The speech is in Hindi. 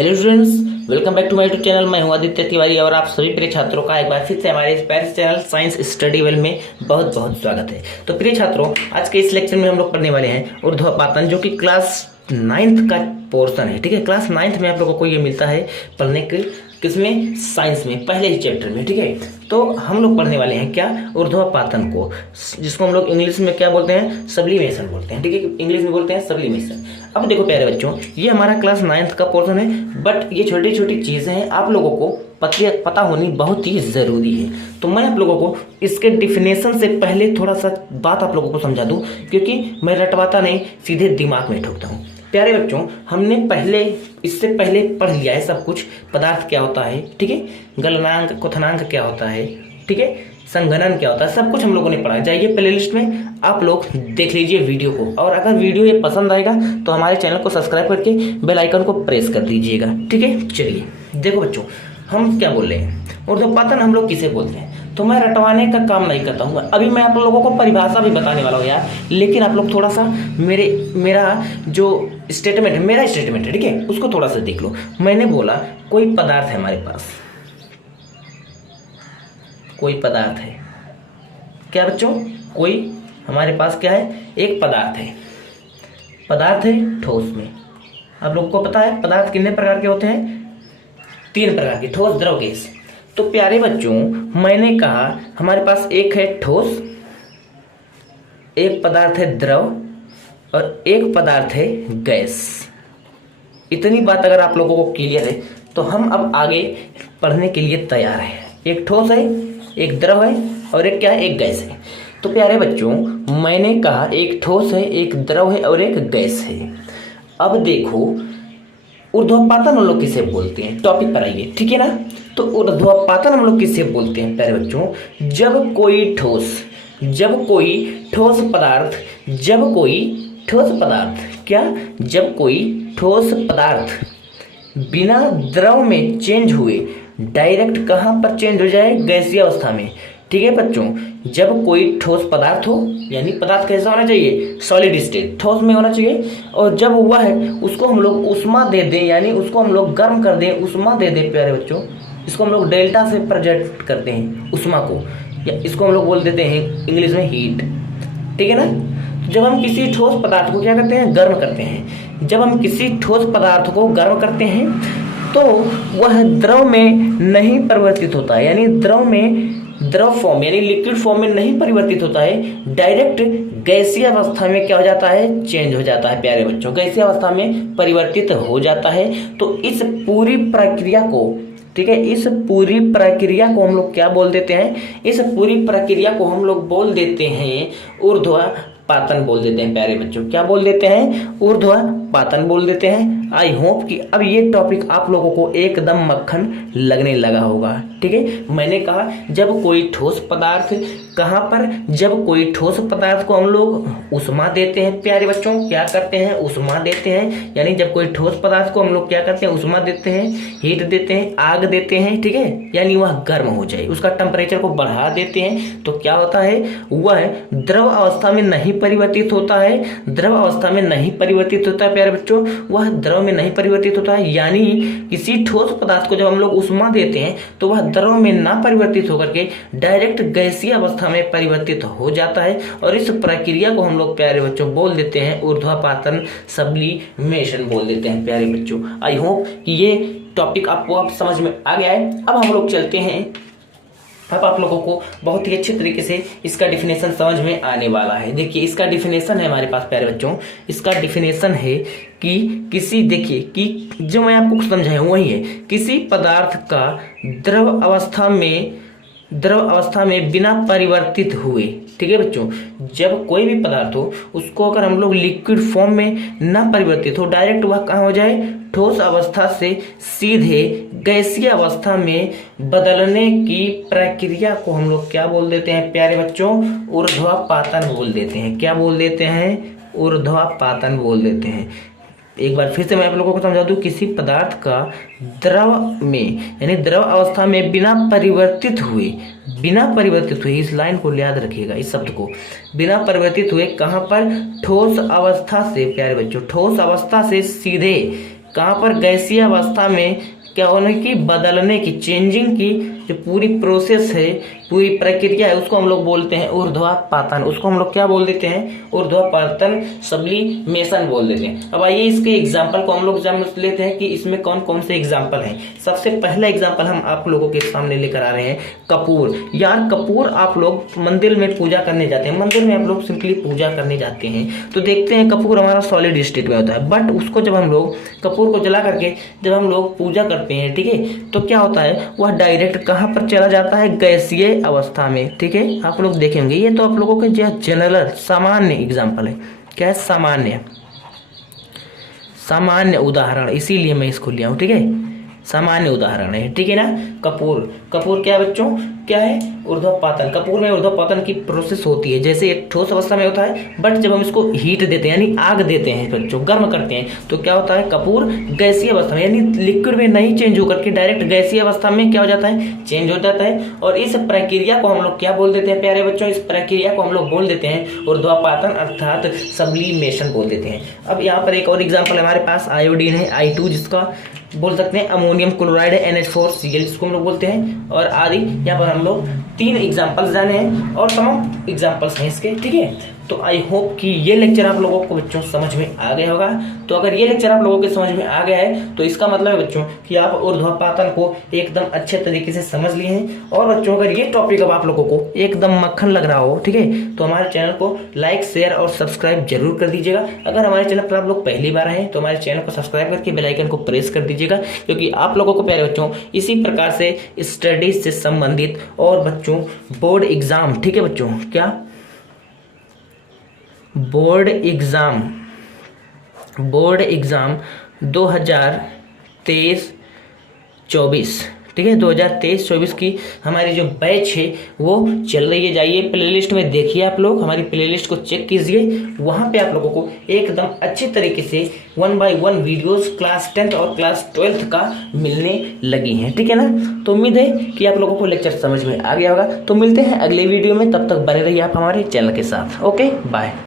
Hello students, welcome back to my YouTube channel. मैं हूं आदित्य तिवारी और आप सभी प्रिय छात्रों का एक बार फिर से हमारे इस प्यारे चैनल साइंस स्टडी वेल में बहुत बहुत स्वागत है। तो प्रिय छात्रों, आज के इस लेक्चर में हम लोग पढ़ने वाले हैं ऊर्ध्वपातन, जो कि क्लास 9th का पोर्शन है। ठीक है, क्लास 9th में आप लोगों को ये मिलता है पढ़ने के, किसमें? साइंस में, पहले ही चैप्टर में। ठीक है, तो हम लोग पढ़ने वाले हैं क्या? ऊर्ध्वपातन को, जिसको हम लोग इंग्लिश में क्या बोलते हैं? सब्लिमेशन बोलते हैं। ठीक है, इंग्लिश में बोलते हैं सब्लिमेशन। अब देखो प्यारे बच्चों, ये हमारा क्लास 9th का पोर्शन है, बट ये छोटी छोटी चीजें हैं, आप लोगों को पता होनी बहुत ही जरूरी है। तो मैं आप लोगों को इसके डिफिनेशन से पहले थोड़ा सा बात आप लोगों को समझा दूं, क्योंकि मैं रटवाता नहीं, सीधे दिमाग में ठोकता हूँ। प्यारे बच्चों, हमने इससे पहले पढ़ लिया है सब कुछ। पदार्थ क्या होता है, ठीक है, गलनांक क्वथनांक क्या होता है, ठीक है, संघनन क्या होता है, सब कुछ हम लोगों ने पढ़ा है। जाइए प्लेलिस्ट में आप लोग देख लीजिए वीडियो को, और अगर वीडियो ये पसंद आएगा तो हमारे चैनल को सब्सक्राइब करके बेल आइकन को प्रेस कर दीजिएगा। ठीक है, चलिए देखो बच्चों, हम क्या बोल रहे हैं? ऊर्ध्वपातन हम लोग किसे बोलते हैं? तो मैं रटवाने का काम नहीं करता हूँ। अभी मैं आप लोगों को परिभाषा भी बताने वाला हूँ यार, लेकिन आप लोग थोड़ा सा मेरा जो स्टेटमेंट है, ठीक है, उसको थोड़ा सा देख लो। मैंने बोला कोई पदार्थ है हमारे पास, कोई पदार्थ है क्या बच्चों? कोई हमारे पास क्या है? एक पदार्थ है ठोस में। आप लोगों को पता है पदार्थ कितने प्रकार के होते हैं? 3 प्रकार के, ठोस, द्रव, गैस। तो प्यारे बच्चों, मैंने कहा हमारे पास एक है ठोस, एक पदार्थ है द्रव और एक पदार्थ है गैस। इतनी बात अगर आप लोगों को क्लियर है तो हम अब आगे पढ़ने के लिए तैयार हैं। एक ठोस है, एक द्रव है और एक क्या है? एक गैस है। तो प्यारे बच्चों, मैंने कहा एक ठोस है, एक द्रव है और एक गैस है। अब देखो, ऊर्ध्वपातन हम लोग किसे बोलते हैं? टॉपिक पर आइए, ठीक है ना। तो ऊर्ध्वपातन हम लोग किसे बोलते हैं प्यारे बच्चों? जब कोई ठोस पदार्थ बिना द्रव में चेंज हुए डायरेक्ट कहाँ पर चेंज हो जाए? गैसीय अवस्था में। ठीक है बच्चों, जब कोई ठोस पदार्थ हो, यानी पदार्थ कैसा होना चाहिए? सॉलिड स्टेट, ठोस में होना चाहिए, और जब हुआ है उसको हम लोग उष्मा दे दें, यानी उसको हम लोग गर्म कर दें, उष्मा दे दें प्यारे बच्चों। इसको हम लोग डेल्टा से प्रेजेंट करते हैं उष्मा को, या इसको हम लोग बोल देते हैं इंग्लिश में हीट। ठीक है ना। जब हम किसी ठोस पदार्थ को क्या करते हैं? गर्म करते हैं। जब हम किसी ठोस पदार्थ को गर्म करते हैं तो वह द्रव में नहीं परिवर्तित होता है, यानी द्रव फॉर्म यानी लिक्विड फॉर्म में नहीं परिवर्तित होता है, डायरेक्ट गैसीय अवस्था में क्या हो जाता है? चेंज हो जाता है प्यारे बच्चों, गैसीय अवस्था में परिवर्तित हो जाता है। तो इस पूरी प्रक्रिया को, ठीक है, इस पूरी प्रक्रिया को हम लोग क्या बोल देते हैं? इस पूरी प्रक्रिया को हम लोग बोल देते हैं ऊर्ध्वपातन बोल देते हैं प्यारे बच्चों। क्या बोल देते हैं? ऊर्ध्वपातन बोल देते हैं। आई होप कि अब ये टॉपिक आप लोगों को एकदम मक्खन लगने लगा होगा। ठीक है, मैंने कहा जब कोई ठोस पदार्थ, कहाँ पर? जब कोई ठोस पदार्थ को हम लोग उष्मा देते हैं प्यारे बच्चों, क्या करते हैं? उष्मा देते हैं। यानी जब कोई ठोस पदार्थ को हम लोग क्या करते हैं? उष्मा देते हैं, हीट देते हैं, आग देते हैं। ठीक है, यानी वह गर्म हो जाए, उसका टेम्परेचर को बढ़ा देते हैं, तो क्या होता है? वह द्रव अवस्था में नहीं परिवर्तित होता है। द्रव अवस्था में नहीं परिवर्तित होता है प्यारे बच्चों, वह द्रव में नहीं परिवर्तित होता है। यानी किसी ठोस पदार्थ को जब हम लोग उष्मा देते हैं तो वह द्रव में ना परिवर्तित होकर के डायरेक्ट गैसीय अवस्था में परिवर्तित हो जाता है, और इस प्रक्रिया को हम लोग प्यारे बच्चों बोल देते हैं ऊर्ध्वपातन, सब्लिमेशन बोल देते हैं प्यारे बच्चों। आई होप कि ये टॉपिक आपको अब समझ में आ गया है। अब हम लोग चलते हैं, अब आप लोगों को बहुत ही अच्छे तरीके से इसका डिफिनेशन समझ में आने वाला है। देखिए, इसका डिफिनेशन है हमारे पास प्यारे बच्चों, इसका डिफिनेशन है कि किसी, देखिए कि जो मैं आपको समझाया वही है, किसी पदार्थ का द्रव अवस्था में बिना परिवर्तित हुए। ठीक है बच्चों, जब कोई भी पदार्थ हो उसको अगर हम लोग लिक्विड फॉर्म में ना परिवर्तित हो, डायरेक्ट वह कहाँ हो जाए? ठोस अवस्था से सीधे गैसीय अवस्था में बदलने की प्रक्रिया को हम लोग क्या बोल देते हैं प्यारे बच्चों? ऊर्ध्वपातन बोल देते हैं। क्या बोल देते हैं? ऊर्ध्वपातन बोल देते हैं। एक बार फिर से मैं आप लोगों को समझा दूं, किसी पदार्थ का द्रव में यानी द्रव अवस्था में बिना परिवर्तित हुए, इस लाइन को याद रखिएगा, इस शब्द को, बिना परिवर्तित हुए कहाँ पर? ठोस अवस्था से प्यारे बच्चों, ठोस अवस्था से सीधे कहाँ पर गैसीय अवस्था में क्या होने की, बदलने की, चेंजिंग की जो पूरी प्रोसेस है, पूरी प्रक्रिया है, उसको हम लोग बोलते हैं ऊर्ध्वापातन। उसको हम लोग क्या बोल देते हैं, ऊर्ध्वापातन सब्लिमेशन बोल देते हैं। अब आइए इसके एग्जाम्पल को हम लोग समझ लेते हैं कि इसमें कौन कौन से एग्जाम्पल हैं। सबसे पहला एग्जाम्पल हम आप लोगों के सामने लेकर आ रहे हैं कपूर। यार कपूर आप लोग मंदिर में पूजा करने जाते हैं, मंदिर में आप लोग सिंपली पूजा करने जाते हैं तो देखते हैं कपूर हमारा सॉलिड स्टेट में होता है, बट उसको जब हम लोग कपूर को जला करके जब हम लोग पूजा करते हैं, ठीक है, तो क्या होता है, वह डायरेक्ट कहाँ पर चला जाता है, गैसीय अवस्था में। ठीक है, आप लोग देखेंगे ये तो आप लोगों के जो जनरल सामान्य एग्जाम्पल है। क्या है, सामान्य सामान्य उदाहरण, इसीलिए मैं इसको लिया हूँ। ठीक है, सामान्य उदाहरण है। ठीक है ना। कपूर, कपूर क्या है बच्चों, क्या है, ऊर्ध्वापातन। कपूर में ऊर्ध्वापातन की प्रोसेस होती है, जैसे एक ठोस अवस्था में होता है, बट जब हम इसको हीट देते हैं यानी आग देते हैं बच्चों, गर्म करते हैं, तो क्या होता है, कपूर गैसीय अवस्था में यानी लिक्विड में नहीं चेंज होकर के डायरेक्ट गैसीय अवस्था में क्या हो जाता है, चेंज हो जाता है। और इस प्रक्रिया को हम लोग क्या बोल देते हैं प्यारे बच्चों, इस प्रक्रिया को हम लोग बोल देते हैं ऊर्ध्वापातन अर्थात सब्लिमेशन बोल देते हैं। अब यहाँ पर एक और एग्जाम्पल हमारे पास आयोडीन है I2, जिसका बोल सकते हैं अमोनियम क्लोराइड है NH4Cl, जिसको हम लोग बोलते हैं, और आदि। यहाँ पर हम लोग 3 एग्जाम्पल्स जाने हैं और तमाम एग्जाम्पल्स हैं इसके। ठीक है, तो आई होप कि ये लेक्चर आप लोगों को बच्चों समझ में आ गया होगा। तो अगर ये लेक्चर आप लोगों के समझ में आ गया है तो इसका मतलब है बच्चों कि आप ऊर्ध्वापातन को एकदम अच्छे तरीके से समझ लिए हैं। और बच्चों अगर ये टॉपिक अब आप लोगों को एकदम मक्खन लग रहा हो, ठीक है, तो हमारे चैनल को लाइक, शेयर और सब्सक्राइब जरूर कर दीजिएगा। अगर हमारे चैनल पर आप लोग पहली बार आए तो हमारे चैनल को सब्सक्राइब करके बेल आइकन को प्रेस कर दीजिएगा, क्योंकि आप लोगों को प्यारे बच्चों इसी प्रकार से स्टडीज से संबंधित और बच्चों बोर्ड एग्जाम, ठीक है बच्चों, क्या बोर्ड एग्जाम 2023-24, ठीक है, 2023-24 की हमारी जो बैच है वो चल रही है। जाइए प्लेलिस्ट में देखिए, आप लोग हमारी प्लेलिस्ट को चेक कीजिए, वहाँ पे आप लोगों को एकदम अच्छे तरीके से 1 by 1 वीडियोस क्लास 10th और क्लास 12th का मिलने लगी हैं। ठीक है ना। तो उम्मीद है कि आप लोगों को लेक्चर समझ में आ गया होगा। तो मिलते हैं अगले वीडियो में, तब तक बने रहिए आप हमारे चैनल के साथ। Okay, bye.